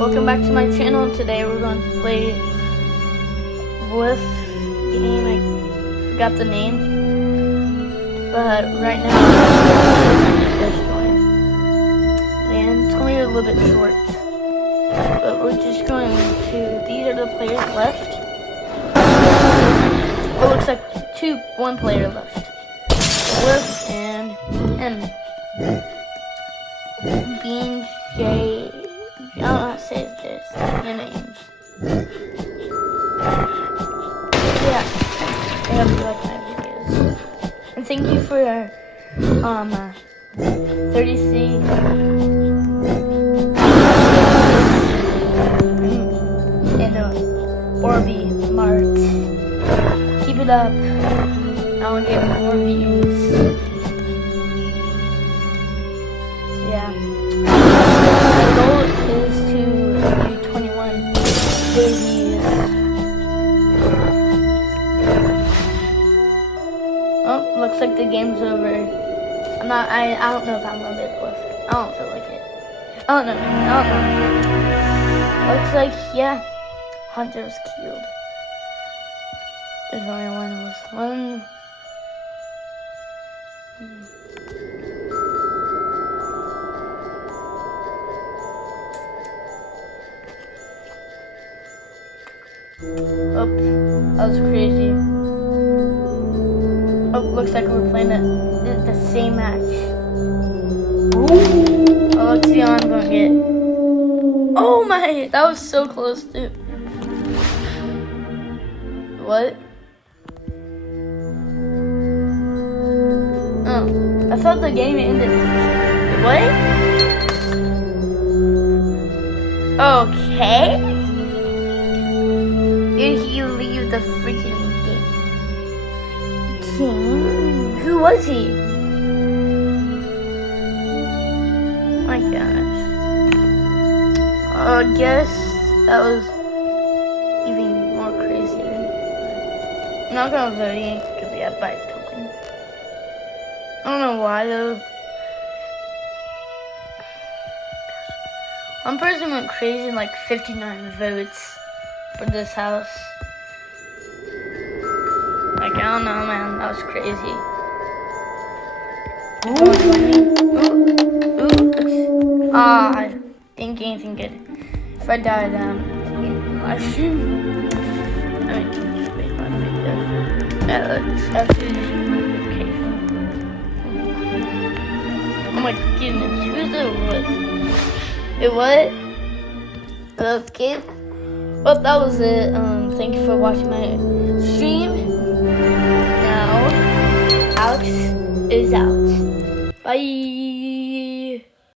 welcome back to my channel. Today we're going to play with game. I forgot the name, but right now just join, and it's going to be a little bit short. But we're just going to. These are the players left. It looks like one player left. Wolf and him. Bean J. I don't know how to say this. Your names. Yeah. I hope you like my videos. And thank you for 33 and Orby Mart. Keep it up. I want to get more views. So yeah. My goal is to do 21 babies. Oh, looks like the game's over. I don't know if I'm gonna be able to. I don't feel like it. I don't know, man. I don't know. Looks like, yeah, Hunter was killed. There's only one. Oh, that was crazy. Oh, looks like we're playing the same match. Oh, let's see how I'm gonna get. Oh my, that was so close too. What? Oh, I thought the game ended. What? Okay. Did he leave the freaking game? Who was he? My gosh. I guess that was even more crazier. I'm not gonna vote because we have buy token. I don't know why though. One person went crazy and like 59 votes for this house. Like, I don't know, man. That was crazy. Ooh. I didn't get anything good. If I die, then I'm in live stream. I mean, wait, my video. Yeah, let's actually just move the cave. Oh my goodness, who's it with? It what? Okay. Well, that was it. Thank you for watching my stream. Now, Alex is out. Bye.